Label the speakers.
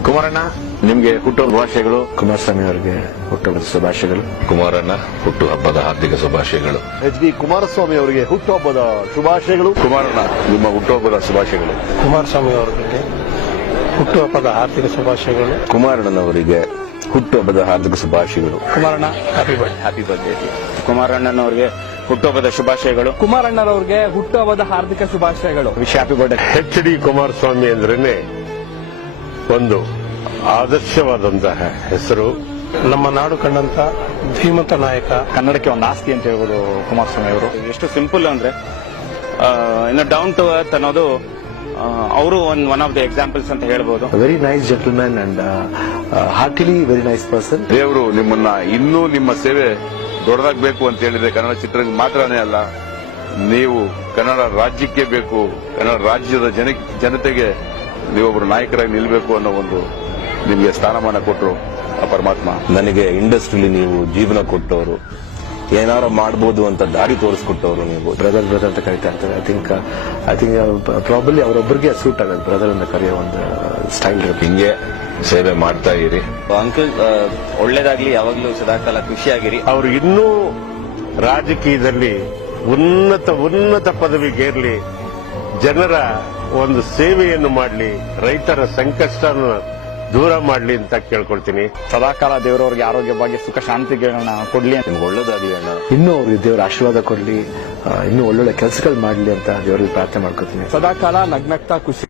Speaker 1: ಕುಮಾರಣ್ಣ, ನಿಮ್ಗೆ ಹುಟ್ಟುಹಬ್ಬ ಶುಭಾಶಯಗಳು.
Speaker 2: ಕುಮಾರಸ್ವಾಮಿ ಅವರಿಗೆ ಹುಟ್ಟುಹಬ್ಬದ ಶುಭಾಶಯಗಳು.
Speaker 3: ಕುಮಾರಣ್ಣ ಹುಟ್ಟುಹಬ್ಬದ ಹಾರ್ದಿಕ ಶುಭಾಶಯಗಳು.
Speaker 4: ಎಚ್ ಡಿ ಕುಮಾರಸ್ವಾಮಿ ಅವರಿಗೆ ಹುಟ್ಟುಹಬ್ಬದ ಶುಭಾಶಯಗಳು.
Speaker 1: ಕುಮಾರಣ್ಣ, ನಿಮ್ಮ ಹುಟ್ಟುಹಬ್ಬದ ಶುಭಾಶಯಗಳು.
Speaker 5: ಕುಮಾರಸ್ವಾಮಿ ಅವರಿಗೆ ಹುಟ್ಟುಹಬ್ಬದ ಹಾರ್ದಿಕ ಶುಭಾಶಯಗಳು.
Speaker 2: ಕುಮಾರಣ್ಣನವರಿಗೆ ಹುಟ್ಟುಹಬ್ಬದ ಹಾರ್ದಿಕ ಶುಭಾಶಯಗಳು.
Speaker 5: ಕುಮಾರಣ್ಣ ಹ್ಯಾಪಿ ಬರ್ಡೇ.
Speaker 6: ಕುಮಾರಣ್ಣನವರಿಗೆ ಹುಟ್ಟುಹಬ್ಬದ ಶುಭಾಶಯಗಳು.
Speaker 5: ಕುಮಾರಣ್ಣನವರಿಗೆ ಹುಟ್ಟುಹಬ್ಬದ ಹಾರ್ದಿಕ ಶುಭಾಶಯಗಳು.
Speaker 6: Wish happy birthday.
Speaker 4: H D Kumaraswamy ಅಂದ್ರೇನೆ ಒಂದು ಆದರ್ಶವಾದಂತಹ ಹೆಸರು.
Speaker 5: ನಮ್ಮ ನಾಡು ಕಂಡಂತ ಧೀಮಂತ ನಾಯಕ.
Speaker 6: ಕನ್ನಡಕ್ಕೆ ಒಂದು ಆಸ್ತಿ ಅಂತ ಹೇಳ್ಬೋದು ಕುಮಾರಸ್ವಾಮಿ ಅವರು. ಎಷ್ಟು ಸಿಂಪಲ್ ಅಂದ್ರೆ ಇನ್ನು ಡೌನ್ ಟು ಅರ್ತ್ ಅನ್ನೋದು ಅವರು ಒನ್ ಆಫ್ ದ ಎಕ್ಸಾಂಪಲ್ಸ್ ಅಂತ ಹೇಳ್ಬೋದು.
Speaker 2: Very nice gentleman and heartily very nice person.
Speaker 1: ದೇವರು ನಿಮ್ಮನ್ನ ಇನ್ನೂ ನಿಮ್ಮ ಸೇವೆ ದೊಡ್ಡದಾಗಬೇಕು ಅಂತ ಹೇಳಿದ್ರೆ ಕನ್ನಡ ಚಿತ್ರರಂಗ ಮಾತ್ರನೇ ಅಲ್ಲ, ನೀವು ಕನ್ನಡ ರಾಜ್ಯಕ್ಕೆ ಬೇಕು, ಕನ್ನಡ ರಾಜ್ಯದ ಜನತೆಗೆ ನೀವೊಬ್ಬರು ನಾಯಕರಾಗಿ ನಿಲ್ಲಬೇಕು ಅನ್ನೋ ಒಂದು ನಿಮಗೆ ಸ್ಥಾನಮಾನ ಕೊಟ್ಟರು ಆ ಪರಮಾತ್ಮ.
Speaker 2: ನನಗೆ ಇಂಡಸ್ಟ್ರಿಲಿ ನೀವು ಜೀವನ ಕೊಟ್ಟವರು, ಏನಾರು ಮಾಡಬಹುದು ಅಂತ ದಾರಿ ತೋರಿಸ್ಕೊಟ್ಟವರು ನೀವು. ಬ್ರದರ್ ಅಂತ ಕರಿತಾ ಇರ್ತಾರೆ. ಐ ಥಿಂಕ್ ಪ್ರಾಬಲಿ ಅವರೊಬ್ಬರಿಗೆ ಸೂಟ್ ಆಗೋದು ಬ್ರದರ್ ಅಂತ ಕರೆಯೋ ಒಂದು ಸ್ಟೈಲ್ ಇರುತ್ತೆ.
Speaker 3: ಹಿಂಗೆ ಸೇವೆ ಮಾಡ್ತಾ ಇರಿ
Speaker 6: ಅಂಕಲ್. ಒಳ್ಳೇದಾಗ್ಲಿ, ಯಾವಾಗ್ಲೂ ಸದಾಕಾಲ ಖುಷಿಯಾಗಿರಿ.
Speaker 4: ಅವರು ಇನ್ನೂ ರಾಜಕೀಯದಲ್ಲಿ ಉನ್ನತ ಪದವಿಗೇರ್ಲಿ, ಜನರ ಒಂದು ಸೇವೆಯನ್ನು ಮಾಡಲಿ, ರೈತರ ಸಂಕಷ್ಟನ ದೂರ ಮಾಡಲಿ ಅಂತ ಕೇಳ್ಕೊಳ್ತೀನಿ.
Speaker 6: ಸದಾಕಾಲ ದೇವರವ್ರಿಗೆ ಆರೋಗ್ಯ, ಭಾಗ್ಯ, ಸುಖ, ಶಾಂತಿಗಳನ್ನ ಕೊಡ್ಲಿ.
Speaker 2: ನಿಮ್ಗೆ ಒಳ್ಳೇದಾಗ್ಲಿ ಅಣ್ಣ. ಇನ್ನೂ ಅವ್ರಿಗೆ ದೇವರ ಆಶೀರ್ವಾದ ಕೊಡ್ಲಿ, ಇನ್ನೂ ಒಳ್ಳೊಳ್ಳೆ ಕೆಲಸಗಳು ಮಾಡಲಿ ಅಂತ ದೇವರಿಗೆ ಪ್ರಾರ್ಥನೆ ಮಾಡ್ಕೊತೀನಿ.
Speaker 5: ಸದಾಕಾಲ ನಗ್ನಗ್ತಾ ಖುಷಿ